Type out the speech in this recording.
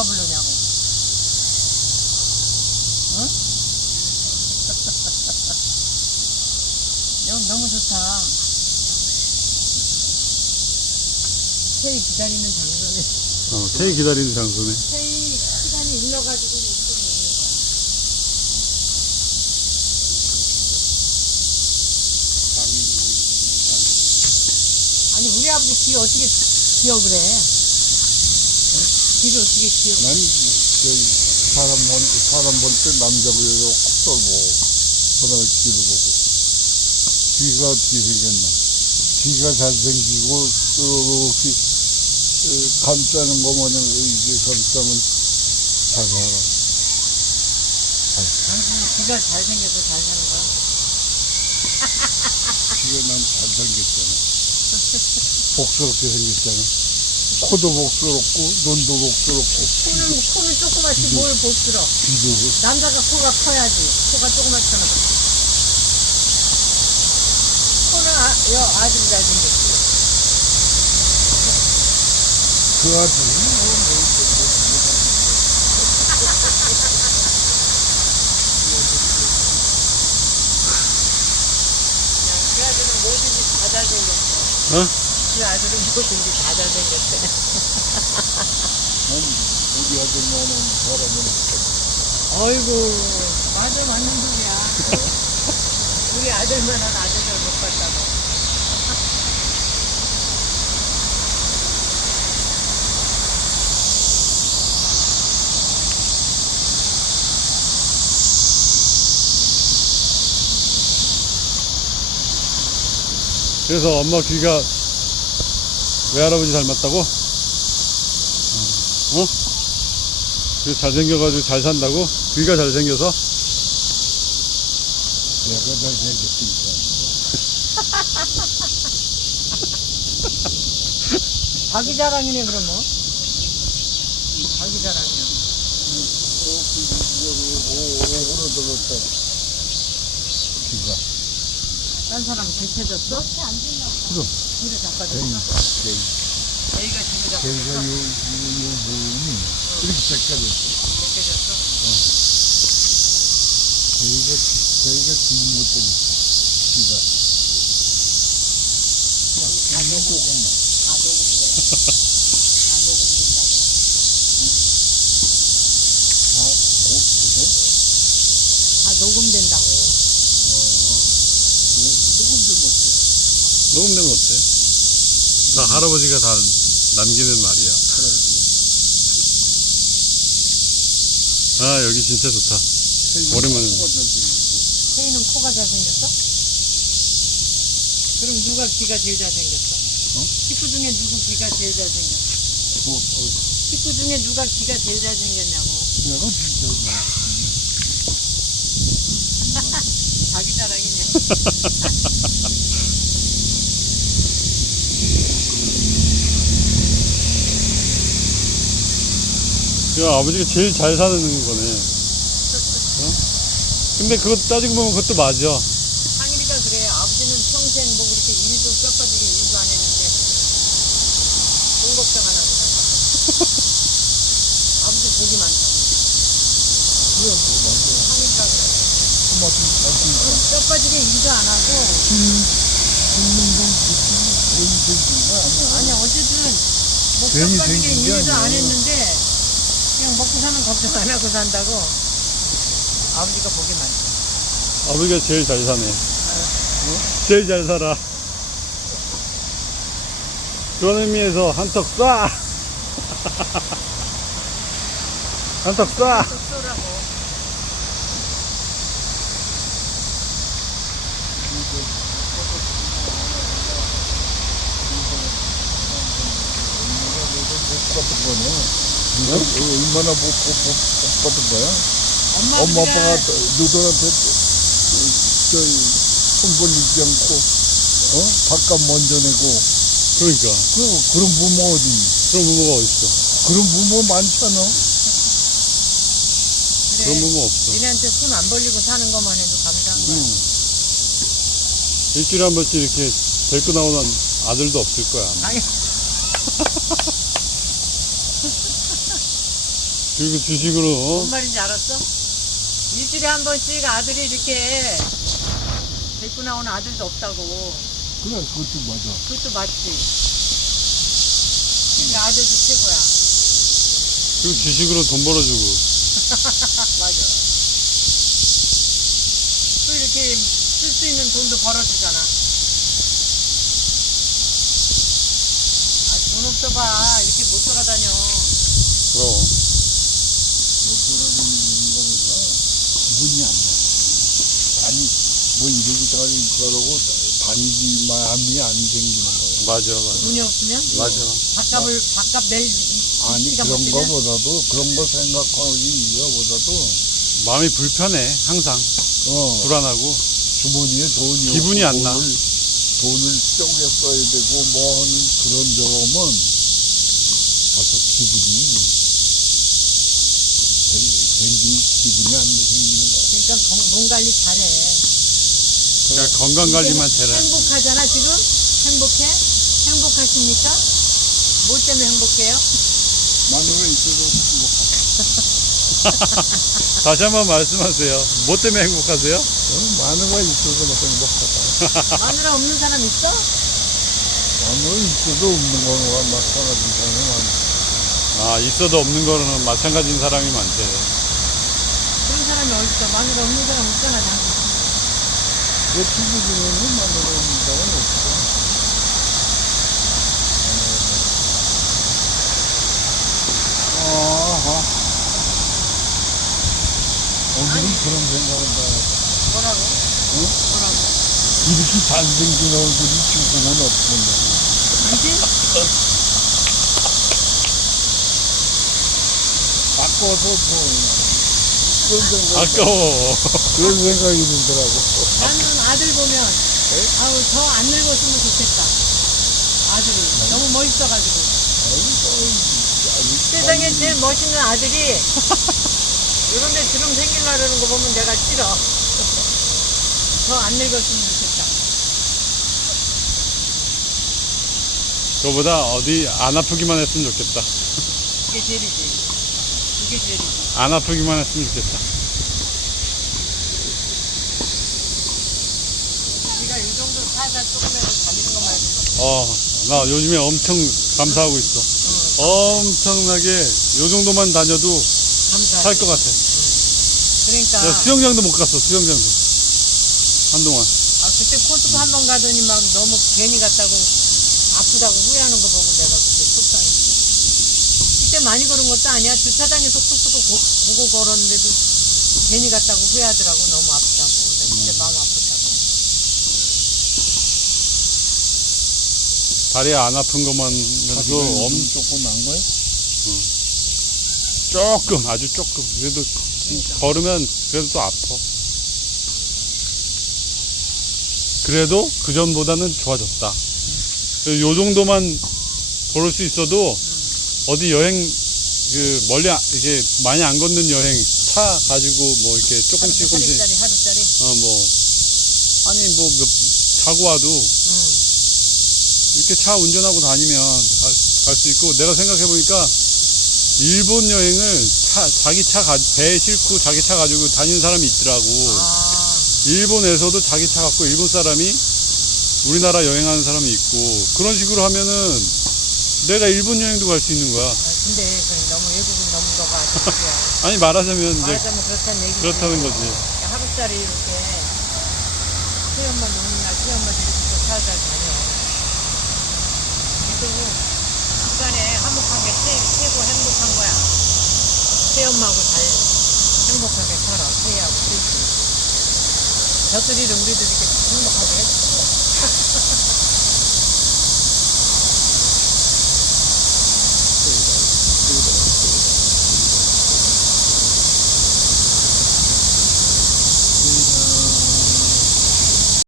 누가 부르냐고. 응? 여기 너무 좋다. 테이 기다리는 장소네. 어, 테이 기다리는 장소네. 테이 시간이 일러가지고 여기서 있는 거야. 아니 우리 아버지 귀 어떻게 기억을 해? 귀를 어떻게 기억? 난 저기 사람 본 사람 볼 때 남자 보여서 콧볼 보고 그다음에 귀를 보고 귀가 어떻게 생겼나. 귀가 잘생기고 이렇게 어, 감싸는 거 마냥 이게 감싸면 잘 살아. 당신 귀가 잘생겨서 잘 사는 거야? 귀가 난 잘생겼잖아. 복스럽게 생겼잖아 코도 복스럽고 눈도 복스럽고 코는 코는 조그맣지 뭘 복스러? 그- 남자가 코가 커야지. 코가 조그맣잖아. 코는 아, 여 아주 잘생겼지. 그 그냥 그 아들은 뭐든지 다 잘생겼어. 어? 그 아들은 뭐든지 다 잘생겼대. 난 우리 아들만한 사람은 어이구, 맞아, 맞는 소리야. 우리 아들만한 아들을 못 봤다고. 그래서 엄마 귀가 외할아버지 닮았다고? 어? 그래서 잘생겨가지고 잘 산다고? 귀가 잘생겨서? 내가 잘생겼으니까 자기 자랑이네, 그러면. 자기 자랑이야. 오래 들었다 귀가 딴 사람 개체졌어? 잡아줬어? 개인 개인 저희가 잡아줬어? 요, 요, 요 부분이 이렇게 작아졌어 개체졌어? 개가 개가 뒤는 것들이 귀가 다 녹음, 다 녹음돼. 다 녹음된다고. 다 녹음된 다고. 녹음되면 어때? 다 할아버지가 다 남기는 말이야. 아, 여기 진짜 좋다. 오랜만에. 세이는 코가 잘생겼어? 그럼 누가 귀가 제일 잘생겼어? 어? 식구 중에 누구 귀가 제일 잘생겼어? 뭐, 어, 식구 중에 누가 귀가 제일 잘생겼냐고. 내가 진짜 자기 자랑이네. 야, 아버지가 제일 잘 사는 거네. 어? 근데 그거 따지고 보면 그것도 맞아. 상일이가 그래. 아버지는 평생 뭐 그렇게 일도 뼈 빠지게 일도 안 했는데 돈 걱정 안 하고 산다. 아버지 복이 많다고. 그래 뭐 맞아 상일이가 그래. 토마토 맞으니까 어, 뼈 빠지게 일도 안 하고 아니 어쨌든 뭐 괜히 뼈빠지게 생긴 게 일도 안. 했는데 먹고 사는 걱정 안 하고 산다고 아버지가 복이 많죠 아버지가 제일 잘 사네. 어? 제일 잘 살아. 그런 의미에서 한턱 쏴! 한턱 쏴! 또 쏘라고 같은 거는 네가 얼마나 못, 못, 못, 못 받은 거야? 엄마 엄마 아빠가 너들한테 저손 벌리지 않고 어? 밥값 먼저 내고 그러니까. 그, 그런 부모 어디? 그런 부모가 어딨어. 그런 부모 많잖아 그래, 그런 부모 없어. 니네한테 손 안 벌리고 사는 것만 해도 감사한 거야 응. 일주일에 한 번씩 이렇게 데리고 나오는 아들도 없을 거야. 당연 그리고 주식으로 뭔 말인지 알았어? 일주일에 한 번씩 아들이 이렇게 데리고 나오는 아들도 없다고. 그래, 그것도 맞아. 그것도 맞지. 그러니까 아들도 최고야. 그리고 주식으로 돈 벌어주고 맞아. 또 이렇게 쓸 수 있는 돈도 벌어주잖아. 아, 돈 없어 봐. 이렇게 못 돌아다녀. 그럼 기분이 안 나. 아니, 뭐 이러고 다니 그러고 다니지 마음이 안 생기는 거야. 맞아 맞아 돈이 없으면 맞아 밥값을, 밥값 낼 이- 아니, 시간 못 그런 되면 거보다도, 그런 거 생각하기 이거보다도, 마음이 불편해 항상 어, 불안하고 주머니에 돈이 기분이 없고 안 나. 돈을, 돈을 쪼개 써야 되고 뭐 하는 그런 경험은 아주 기분이 기분이 안 생기는 거야. 그러니까 건- 몸 관리 잘해. 그러니까 건강 관리만 잘해 행복하잖아 지금? 행복해? 행복하십니까? 뭐 때문에 행복해요? 마누라 있어도 뭐, 다시 한번 말씀하세요 뭐 때문에 행복하세요? 어, 마누라 있어도 뭐 행복하다. 마누라 없는 사람 있어? 마누라 있어도 없는 거와 마찬가지 사람이 많아. 아 있어도 없는 거는 마찬가지인 사람이 많대 사람이 어딨어? 마누라 없는 사람 없잖아 당신. 내 친구 중에는 마누라 없는 사람이 없어. 아하. 오늘은 그런 생각을 다 뭐라고? 응? 뭐라고? 이렇게 잘생긴 얼굴이 죽으면 어떡한다. 그지? 바꿔서 뭐. 그런 생각, 아까워 그런 생각이 들더라고. 나는 아들 보면 아우 더안 늙었으면 좋겠다. 아들이 너무 멋있어가지고 세상에 제일 멋있는 아들이 이런 데 주름 생길라 그러는 거 보면 내가 싫어. 더안 늙었으면 좋겠다. 그거보다 어디 안 아프기만 했으면 좋겠다 그게 제일이지. 그게. 안 아프기만 했으면 좋겠다. 네가 이 정도 살살 조금이라도 다니는 거 말고 어나 요즘에 엄청 감사하고 있어. 엄청나게 요 정도만 다녀도 감사해. 살 것 같아. 그러니까 내가 수영장도 못 갔어 수영장도. 한동안. 아, 그때 코스프 한번 가더니 막 너무 괜히 갔다고 아프다고 후회하는 거 보고 내가 많이 걸은 것도 아니야. 주차장에서 코스프 고, 보고 걸었는데도 괜히 갔다고 후회하더라고. 너무 아프다고. 근데 그때 마음 아팠다고. 다리 안 아픈 것만 해도 엄엄 조금 난 거야? 조금 아주 조금 그래도 그러니까. 걸으면 그래도 또 아파 그래도 그 전보다는 좋아졌다 요 정도만 걸을 수 있어도 어디 여행 그 멀리 아- 이게 많이 안 걷는 여행 차 가지고 뭐 이렇게 조금씩 조금씩 하루짜리, 하루짜리. 어 뭐 아니 뭐 몇 자고 와도 응. 이렇게 차 운전하고 다니면 갈 수 있고 내가 생각해 보니까 일본 여행을 차 자기 차 가, 배에 싣고 자기 차 가지고 다니는 사람이 있더라고. 아, 일본에서도 자기 차 갖고 일본 사람이 우리나라 여행하는 사람이 있고 그런 식으로 하면은 내가 일본 여행도 갈 수 있는 거야. 아, 근데 그건 너무 외국인 너무 너가 아쉽지야. 아니 말하자면 이제 말하자면 그렇다는 얘기지. 그렇다는 거지. 하루짜리 이렇게 새엄마 노는 날 새엄마 데리고 또 살살 다녀. 그래도 중간에 화목한 게 최, 최고 행복한 거야. 새엄마하고 잘 행복하게 살아. 새하고 셋이. 젖들이를 우리도 이렇게 행복하게 했어.